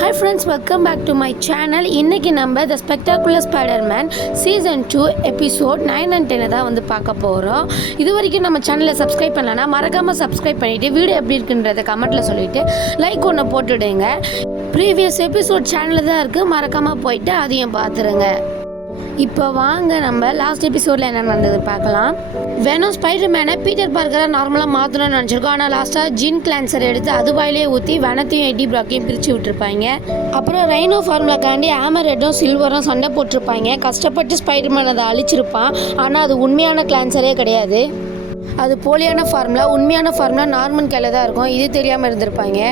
Hi friends, welcome back to my channel. இன்னைக்கு நம்ம The Spectacular Spider-Man Season 2 Episode 9 and 10 தான் வந்து பார்க்க போகிறோம். இது வரைக்கும் நம்ம சேனலை சப்ஸ்கிரைப் பண்ணலன்னா மறக்காமல் சப்ஸ்கிரைப் பண்ணிவிட்டு வீடியோ எப்படி இருக்குன்றதை கமெண்ட்டில் சொல்லிவிட்டு லைக் ஒன்று போட்டுவிடுங்க. ப்ரீவியஸ் எபிசோட் சேனலில் தான் இருக்குது, மறக்காமல் போயிட்டு அதையும் பார்த்துருங்க. இப்போ வாங்க நம்ம லாஸ்ட் எபிசோடில் என்ன நடந்தது பார்க்கலாம். வெனம் ஸ்பைடர்மேனை பீட்டர் பார்க்கரை நார்மலாக மாற்றணும்னு நினச்சிருக்கோம். ஆனால் லாஸ்ட்டாக ஜின் கிளான்சர் எடுத்து அது வாயிலே ஊற்றி வெனத்தையும் எட்டி பிராக்கையும் பிரித்து விட்டுருப்பாங்க. அப்புறம் ரைனோ ஃபார்முலாக்காண்டி ஹேமர் ரெட்டும் சில்வரும் சண்டை போட்டிருப்பாங்க. கஷ்டப்பட்டு ஸ்பைடர்மேன் அதை அழிச்சிருப்பான். ஆனால் அது உண்மையான கிளான்சரே கிடையாது, அது போலியான ஃபார்முலா. உண்மையான ஃபார்முலா நார்மன் கையில் தான் இருக்கும், இது தெரியாமல் இருந்திருப்பாங்க.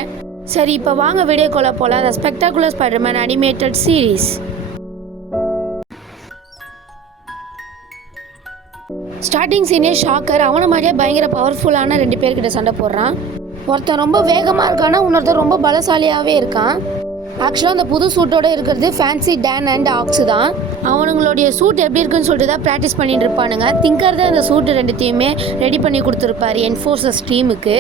சரி, இப்போ வாங்க வீடியோக்குள்ளே போகலாம். The spectacular Spiderman animated series. Starting சீனே ஷாக்கர் அவனை மாதிரியே பயங்கர பவர்ஃபுல்லான 2 பேர்கிட்ட சண்டை போடுறான். ஒருத்தன் ரொம்ப வேகமாக இருக்கானா, இன்னொருத்தர் ரொம்ப பலசாலியாகவே இருக்கான். ஆக்சுவலாக அந்த புது சூட்டோடு இருக்கிறது ஃபேன்சி டேன் அண்ட் ஆக்ஸ் தான். அவனுங்களுடைய சூட் எப்படி இருக்குன்னு சொல்லிட்டு தான் ப்ராக்டிஸ் பண்ணிட்டு இருப்பானுங்க. திங்கர் தான் இந்த சூட்டு 2த்தையுமே ரெடி பண்ணி கொடுத்துருப்பாரு என்ஃபோர்ஸஸ் டீமுக்கு.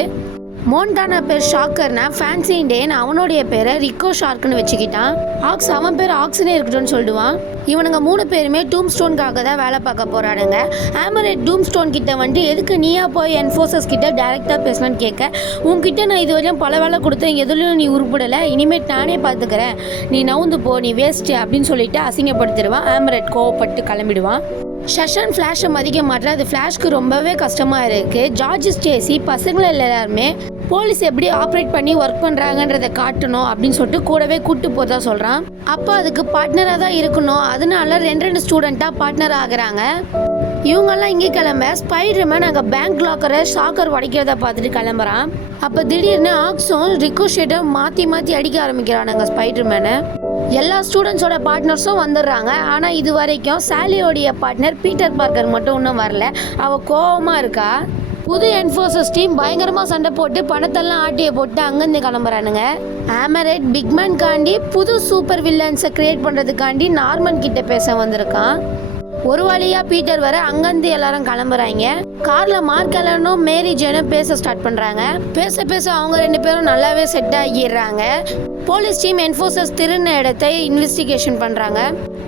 மோன்டானா பேர் ஷாக்கர்னா, ஃபேன்சி டேன் அவனுடைய பேரை ரிக்கோ ஷார்க்குன்னு வச்சுக்கிட்டான். ஆக்ஸ் அவன் பேர் ஆக்ஸ்னே இருக்கட்டும்னு சொல்லிடுவான். இவனுங்க 3 பேருமே டூம் ஸ்டோனுக்காக தான் வேலை பார்க்க போகிறானுங்க. ஹேமரெட் டூம் ஸ்டோன் கிட்ட வந்துட்டு எதுக்கு நீயா போய் என்ஃபோர்ஸஸ் கிட்ட டேரெக்டாக பேசலான்னு கேட்க, உன்கிட்ட நான் இது வரையும் பல வேலை கொடுத்தேன், எதுலையும் நீ உருப்படலை, இனிமேட் நானே பார்த்துக்கிறேன், நீ நவுந்து போ, நீ வேஸ்ட்டு அப்படின்னு சொல்லிட்டு அசிங்கப்படுத்திடுவான். ஹேமரெட் கோவப்பட்டு கிளம்பிடுவான். ஷஷன் ஃப்ளாஷை மதிக்க மாட்டேன். அது ஃப்ளாஷ்க்கு ரொம்பவே கஷ்டமாக இருக்குது. ஜார்ஜ் ஸ்டேசி பசங்களை எல்லாருமே போலீஸ் எப்படி ஆப்ரேட் பண்ணி ஒர்க் பண்ணுறாங்கன்றதை காட்டணும் அப்படின்னு சொல்லிட்டு கூடவே கூப்பிட்டு போதா சொல்கிறான். அப்போ அதுக்கு பார்ட்னராக தான் இருக்கணும், அதனால 2 ஸ்டூடெண்ட்டாக பார்ட்னர் ஆகுறாங்க. இவங்கெல்லாம் இங்கே கிளம்ப ஸ்பைடர்மேன் அங்கே பேங்க் லாக்கரை ஷாக்கர் உடைக்கிறத பார்த்துட்டு கிளம்புறான். அப்போ திடீர்னு ஆக்ஸும் ரிக்கோஷேட்டும் மாற்றி அடிக்க ஆரம்பிக்கிறானுங்க ஸ்பைடர்மேனை. எல்லா ஸ்டூடெண்ட்ஸோட பார்ட்னர்ஸும் வந்துடுறாங்க. ஆனால் இது வரைக்கும் சாலியோடைய பார்ட்னர் பீட்டர் பார்க்கர் மட்டும் இன்னும் வரல. அவள் கோவமாக இருக்கா. புது என்ஃபோர்ஸஸ் டீம் பயங்கரமாக சண்டை போட்டு பணத்தெல்லாம் ஆட்டியை போட்டு அங்கேருந்து கிளம்புறானுங்க. ஹேமரெட் பிக்மேன் காண்டி புது சூப்பர் வில்லன்ஸை கிரியேட் பண்ணுறதுக்காண்டி நார்மன் கிட்ட பேச வந்திருக்கான். ஒரு வழியாக பீட்டர் வர அங்கேருந்து எல்லாரும் கிளம்புறாங்க. காரில் மார்க் எலனும் மேரி ஜேனும் பேச ஸ்டார்ட் பண்ணுறாங்க. பேச அவங்க 2 பேரும் நல்லாவே செட் ஆகிடுறாங்க. போலீஸ் டீம் என்ஃபோர்ஸஸ் திருந இடத்தை இன்வெஸ்டிகேஷன் பண்ணுறாங்க.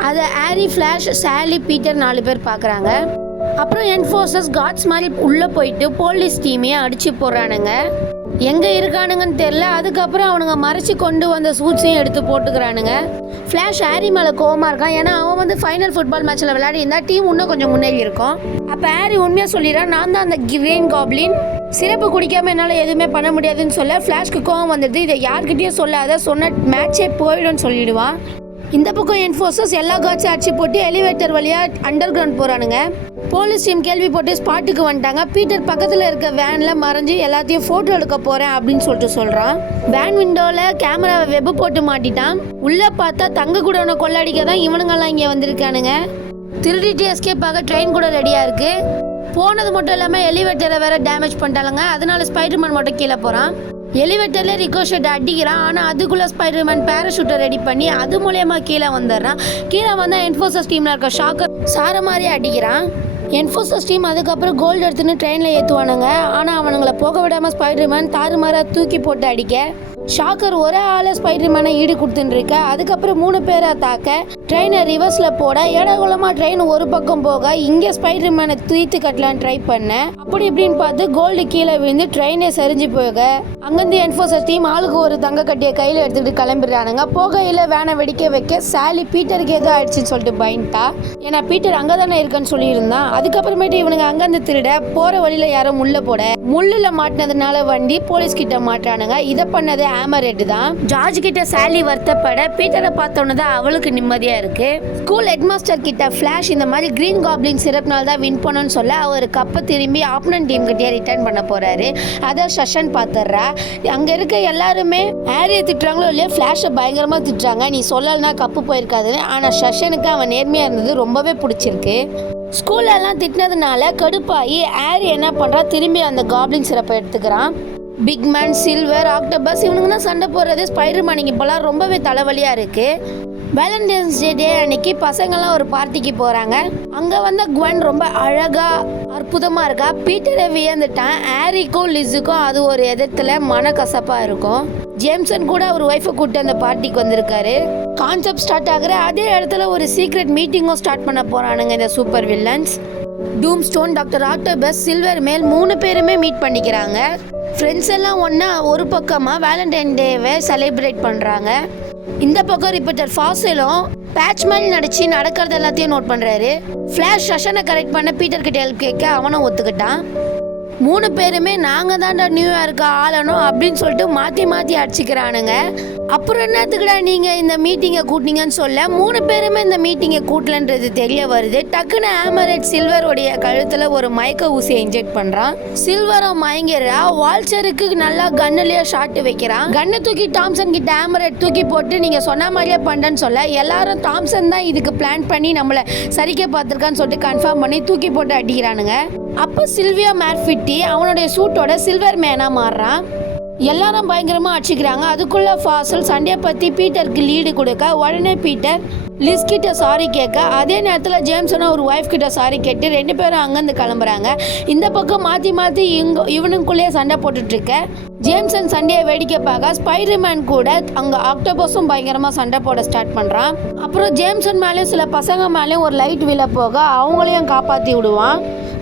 அதை ஹாரி, ஃப்ளாஷ், சாலி, பீட்டர் 4 பேர் பார்க்குறாங்க. அப்புறம் என்ஃபோர்ஸஸ் காட்ஸ் மாதிரி உள்ளே போயிட்டு போலீஸ் டீமையே அடிச்சு போடுறானுங்க. எங்கே இருக்கானுங்கன்னு தெரில. அதுக்கப்புறம் அவனுங்க மறைச்சி கொண்டு வந்த சூட்ஸையும் எடுத்து போட்டுக்கிறானுங்க. ஃப்ளாஷ் ஹாரி மேலே கோவமாக இருக்கான். ஏன்னா அவன் வந்து ஃபைனல் ஃபுட்பால் மேட்ச்சில் விளையாடி இருந்தால் டீம் இன்னும் கொஞ்சம் முன்னேறி இருக்கும். அப்போ ஹாரி உண்மையாக சொல்லிடுறான், நான் தான் அந்த கிரீன் காப்ளின், சிறப்பு குடிக்காமல் என்னால் எதுவுமே பண்ண முடியாதுன்னு சொல்ல ஃப்ளாஷ்க்கு கோவம் வந்துடுது. இதை யார்கிட்டயும் சொல்லாத, சொன்ன மேட்சே போயிடும்னு சொல்லிடுவான். இந்த பக்கம் என்ஃபோர்ஸஸ் எல்லா காட்சியும் அடிச்சு போட்டு எலிவேட்டர் வழியாக அண்டர் கிரவுண்ட் போகிறானுங்க. போலீஸ் டீம் கேள்வி போட்டு ஸ்பாட்டுக்கு வந்துட்டாங்க. பீட்டர் பக்கத்தில் இருக்க வேனில் மறைஞ்சு எல்லாத்தையும் ஃபோட்டோ எடுக்க போகிறேன் அப்படின்னு சொல்லிட்டு சொல்கிறான். வேன் விண்டோவில் கேமராவை வெப்பு போட்டு மாட்டிட்டான். உள்ளே பார்த்தா தங்க கூட கொள்ளடிக்க தான் இவனுங்கெல்லாம் இங்கே வந்திருக்கானுங்க. திருடிட்டு எஸ்கேப் ஆக ட்ரெயின் கூட ரெடியாக இருக்குது. போனது மட்டும் இல்லாமல் எலிவேட்டரை வேற டேமேஜ் பண்ணிட்டாலுங்க. அதனால ஸ்பைடர்மேன் மட்டும் கீழே போகிறான். எலிவேட்டர்ல ரிக்கோஷெட் அடிக்கிறான். ஆனால் அதுக்குள்ள ஸ்பைடர்மேன் பேராஷூட்டை ரெடி பண்ணி அது மூலயமா கீழே வந்துடுறான். கீழே வந்தால் என்ஃபோர்ஸஸ் டீமில் இருக்க ஷாக்கர் சார மாதிரி அடிக்கிறான். என்ஃபோர்ஸஸ் டீம் அதுக்கப்புறம் கோல்டு எடுத்துன்னு ட்ரெயினில் ஏற்றுவானுங்க. ஆனால் அவனுங்களை போக விடாமல் ஸ்பைடர்மேன் தாறுமாறாக தூக்கி போட்டு அடிக்க ஷாக்கர் ஒரே ஆளை ஸ்பைடர்மேனை ஈடு கொடுத்துட்டு இருக்க. அதுக்கப்புறம் 3 பேரை தாக்க ட்ரெயினை ரிவர்ஸில் போட ஏடகுலமாக ட்ரெயின் ஒரு பக்கம் போக இங்கே ஸ்பைடர்மேனை தூய்த்து கட்டலான்னு ட்ரை பண்ண அப்படி இப்படின்னு பார்த்து கோல்டு கீழே விழுந்து ட்ரெயினே சரிஞ்சு போக அங்கேருந்து என்ஃபோர்ஸஸ் டீம் ஆளுக்கு ஒரு தங்க கட்டியை கையில் எடுத்துக்கிட்டு கிளம்பிடுறானுங்க. போகையில் வேனை வெடிக்க வைக்க சாலி பீட்டருக்கு எதோ ஆயிடுச்சுன்னு சொல்லிட்டு பயன்ட்டா. ஏன்னா பீட்டர் அங்கே தானே இருக்குன்னு சொல்லியிருந்தான். அதுக்கப்புறமேட்டு இவனுங்க அங்கேருந்து திருட போகிற வழியில் யாரோ முள்ள போட முள்ளில் மாட்டினதுனால வண்டி போலீஸ் கிட்ட மாட்டானுங்க. இதை பண்ணது ஹேமரெட் தான். ஜார்ஜ் கிட்ட சாலி வருத்தப்பட பீட்டரை பார்த்தோன்னு தான் அவளுக்கு நிம்மதியாக இருக்கு. ஸ்கூல் ஹெட்மாஸ்டர் கிட்ட ஃப்ளாஷ் இந்த மாதிரி கிரீன் காப்ளின் சிறப்புனால தான் வின் பண்ணணும்னு சொல்ல அவர் கப்பை திரும்பி ஆப்னன் டீம் கிட்டே ரிட்டர்ன் பண்ண போறாரு. அதை ஷஷன் பார்த்துடுறா. அங்கே இருக்க எல்லாருமே ஹாரியை திட்டுறாங்களோ இல்லையோ ஃப்ளாஷை பயங்கரமாக திட்டுறாங்க. நீ சொல்லலைன்னா கப்பு போயிருக்காதுன்னு. ஆனால் ஷஷனுக்கு அவன் நேர்மையாக இருந்தது ரொம்பவே பிடிச்சிருக்கு. ஸ்கூல்லலாம் திட்டினதுனால கடுப்பாகி ஹாரி என்ன பண்ணுறா, திரும்பி அந்த காப்ளின் சிறப்பை எடுத்துக்கிறான். பிக்மேன், சில்வர், ஆக்டோபஸ் இவனுங்க தான் சண்டை போடுறது. ஸ்பைடர்மேன் இப்போலாம் ரொம்பவே தலைவலியாக இருக்குது. வேலண்டைன்ஸ் டே அன்னைக்கு பசங்கள்லாம் ஒரு பார்ட்டிக்கு போகிறாங்க. அங்கே வந்த குவன் ரொம்ப அழகாக அற்புதமாக இருக்கா. பீட்டரை வியந்துட்டான். ஹாரிக்கும் லிஸுக்கும் அது ஒரு எதிர்த்துல மனக்கசப்பாக இருக்கும். ஜேம்சன் கூட அவர் ஒய்ஃபை கூப்பிட்டு அந்த பார்ட்டிக்கு வந்திருக்காரு. கான்செப்ட் ஸ்டார்ட் ஆகுற அதே இடத்துல ஒரு சீக்ரெட் மீட்டிங்கும் ஸ்டார்ட் பண்ண போகிறானுங்க இந்த super villains. Tombstone, Doctor Octopus, Silvermane 3 பேருமே மீட் பண்ணிக்கிறாங்க. ஃப்ரெண்ட்ஸ் எல்லாம் ஒன்றா ஒரு பக்கமாக வேலண்டைன் டேவை செலிப்ரேட் பண்ணுறாங்க. இந்த பக்கம் ரிப்போர்ட்டர் ஃபாசிலும் பேட்ச்மேன் நடிச்சு நடக்கிறது எல்லாத்தையும் நோட் பண்ணுறாரு. ஃப்ளாஷ் செஷனை கரெக்ட் பண்ண பீட்டர் கிட்ட ஹெல்ப் கேட்க அவனும் ஒத்துக்கிட்டான். 3 பேருமே நாங்கள் தான்டா நியூயார்க்கு ஆளணும் அப்படின்னு சொல்லிட்டு மாற்றி மாற்றி அடிச்சுக்கிறானுங்க. அப்புறம் என்னத்துக்குடா நீங்கள் இந்த மீட்டிங்கை கூட்டினீங்கன்னு சொல்ல 3 பேருமே இந்த மீட்டிங்கை கூட்டலன்றது தெரிய வருது. டக்குன்னு ஹேமரெட் சில்வருடைய கழுத்தில் ஒரு மயக்க ஊசியை இன்ஜெக்ட் பண்ணுறான். சில்வரும் மயங்கிறா. வால்ச்சருக்கு நல்லா கன்னுலேயே ஷாட் வைக்கிறான். கன்னை தூக்கி டாம்சன் கிட்ட ஹேமரெட் தூக்கி போட்டு நீங்கள் சொன்ன மாதிரியே பண்ணுறேன்னு சொல்ல எல்லாரும் டாம்சன் தான் இதுக்கு பிளான் பண்ணி நம்மளை சரிக்க பார்த்துருக்கான்னு சொல்லிட்டு கன்ஃபார்ம் பண்ணி தூக்கி போட்டு அடிக்கிறானுங்க. அப்போ சில்வியா மேர்ஃபிட்டி அவனுடைய சூட்டோட சில்வர் மேனாக மாறுறான். எல்லாரும் பயங்கரமாக அடிச்சுக்கிறாங்க. அதுக்குள்ளே ஃபாசில் சண்டையை பற்றி பீட்டருக்கு லீடு கொடுக்க உடனே பீட்டர் லிஸ் கிட்ட சாரி கேட்க அதே நேரத்தில் ஜேம்சனும் ஒரு ஒய்ஃப் கிட்ட சாரி கேட்டு 2 பேரும் அங்கேருந்து கிளம்புறாங்க. இந்த பக்கம் மாற்றி மாற்றி இவனுக்குள்ளேயே சண்டை போட்டுட்ருக்க ஜேம்சன் சண்டையை வேடிக்கை பார்க்க ஸ்பைடர்மேன் கூட அங்கே ஆக்டோபஸும் பயங்கரமாக சண்டை போட ஸ்டார்ட் பண்ணுறான். அப்புறம் ஜேம்சன் மேலேயும் சில பசங்க மேலேயும் ஒரு லைட் விழ போக அவங்களையும் காப்பாற்றி விடுவான்.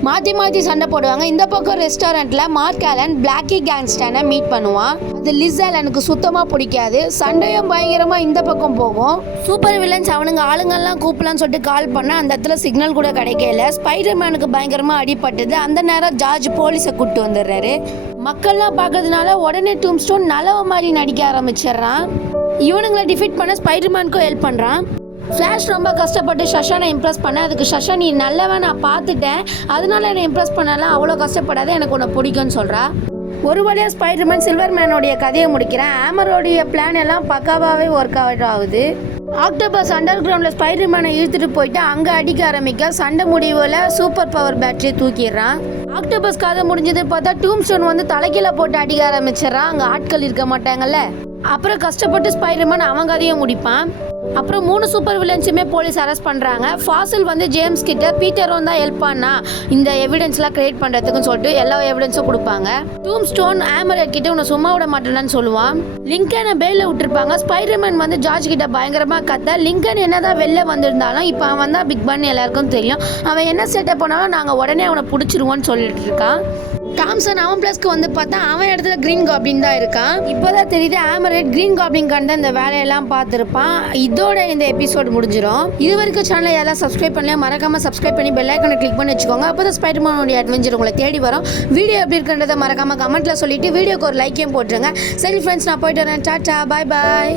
மாற்றி மாற்றி சண்டை போடுவாங்க. இந்த பக்கம் ரெஸ்டாரண்ட்டில் மார்க் ஆலன் பிளாக்கி கேங்ஸ்டனை மீட் பண்ணுவான். அது லிஸ் ஆலனுக்கு சுத்தமாக பிடிக்காது. சண்டையும் பயங்கரமாக இந்த பக்கம் போகும். சூப்பர் வில்லன்ஸ் அவனுங்க ஆளுங்கள்லாம் கூப்பிடலான்னு சொல்லிட்டு கால் பண்ணால் அந்த இடத்துல சிக்னல் கூட கிடைக்கல. ஸ்பைடர்மேனுக்கு பயங்கரமாக அடிபட்டது. அந்த நேரம் ஜார்ஜ் போலீஸை கூப்பிட்டு வந்துடுறாரு. மக்கள்லாம் பார்க்கறதுனால உடனே டூம்ஸ்டோன் நல்லவ மாதிரி நடிக்க ஆரம்பிச்சிடுறான். இவனுங்களை டிஃபீட் பண்ண ஸ்பைடர்மேனுக்கும் ஹெல்ப் பண்ணுறான். ஃப்ளாஷ் ரொம்ப கஷ்டப்பட்டு ஷஷனை இம்ப்ரெஸ் பண்ண அதுக்கு ஷஷன் நீ நல்லவன் நான் பார்த்துட்டேன் அதனால என்னை இம்ப்ரெஸ் பண்ணலாம் அவ்வளோ கஷ்டப்படாத எனக்கு உன்னை பிடிக்கும்னு சொல்கிறா. ஒரு வழியாக ஸ்பைடர்மேன் சில்வர் மேனோடைய கதையை முடிக்கிறேன். ஹேமரோடைய பிளான் எல்லாம் பக்காவாகவே ஒர்க் அவுட் ஆகுது. ஆக்டோபஸ் அண்டர் கிரவுண்டில் ஸ்பைடர்மேனை இழுத்துட்டு போயிட்டு அங்கே அடிக்க ஆரம்பிக்க சண்டை முடிவில் சூப்பர் பவர் பேட்டரியை தூக்கிடுறான். ஆக்டோபஸ் கதை முடிஞ்சது பார்த்தா டூம்ஸ்டோன் வந்து தலைக்கீழ போட்டு அடிக்க ஆரம்பிச்சிடறான். அங்கே ஆட்கள் இருக்க மாட்டாங்கல்ல. அப்புறம் கஷ்டப்பட்டு ஸ்பைடர்மேன் அவன் கதையை முடிப்பான். அப்புறம் 3 சூப்பர் வில்லன்ஸுமே போலீஸ் அரெஸ்ட் பண்ணுறாங்க. ஃபாசில் வந்து ஜேம்ஸ் கிட்ட பீட்டரும் தான் ஹெல்ப் பண்ணா இந்த எவிடன்ஸ்லாம் கிரியேட் பண்ணுறதுக்குன்னு சொல்லிட்டு எல்லா எவிடன்ஸும் கொடுப்பாங்க. டூம்ஸ்டோன் ஹேமரெட் கிட்ட உன்னை சும்மா விட மாட்டேன்னு சொல்லுவான். லிங்கனை பெயிலில் விட்டுருப்பாங்க. ஸ்பைடர்மேன் வந்து ஜார்ஜ் கிட்ட பயங்கரமாக கத்த லிங்கன் என்னதான் வெளில வந்திருந்தாலும் இப்போ அவன் தான் பிக் பன் எல்லாருக்கும் தெரியும். அவன் என்ன செட்டப் பண்ணாலும் நாங்கள் உடனே அவனை பிடிச்சிருவோன்னு சொல்லிட்டு இருக்கான். டாம்சன் அவன் பிளஸ்க்கு வந்து பார்த்தா அவன் இடத்துல கிரீன் காப்ளின் தான் இருக்கான். இப்போதான் தெரியுது ஹேமரெட் கிரீன் காப்ளின் கண்டு இந்த வேலையெல்லாம் பார்த்துருப்பான். இதோட இந்த எபிசோட் முடிஞ்சிடும். இது வரைக்கும் சேனலை யாராவது சப்ஸ்கிரைப் பண்ணல மறக்காம சப்ஸ்கிரைப் பண்ணி பெல் ஐகானை கிளிக் பண்ணி வச்சுக்கோங்க. அப்போ தான் ஸ்பைடர்மேனுடைய அட்வென்ச்சர் உங்களை தேடி வரும். வீடியோ எப்படி இருக்குன்றதை மறக்காம கமெண்ட்ல சொல்லிட்டு வீடியோக்கு ஒரு லைக்கையும் போட்டுருங்க. சரி ஃப்ரெண்ட்ஸ், நான் போயிட்டு வரேன். டாடா, பாய் பாய்.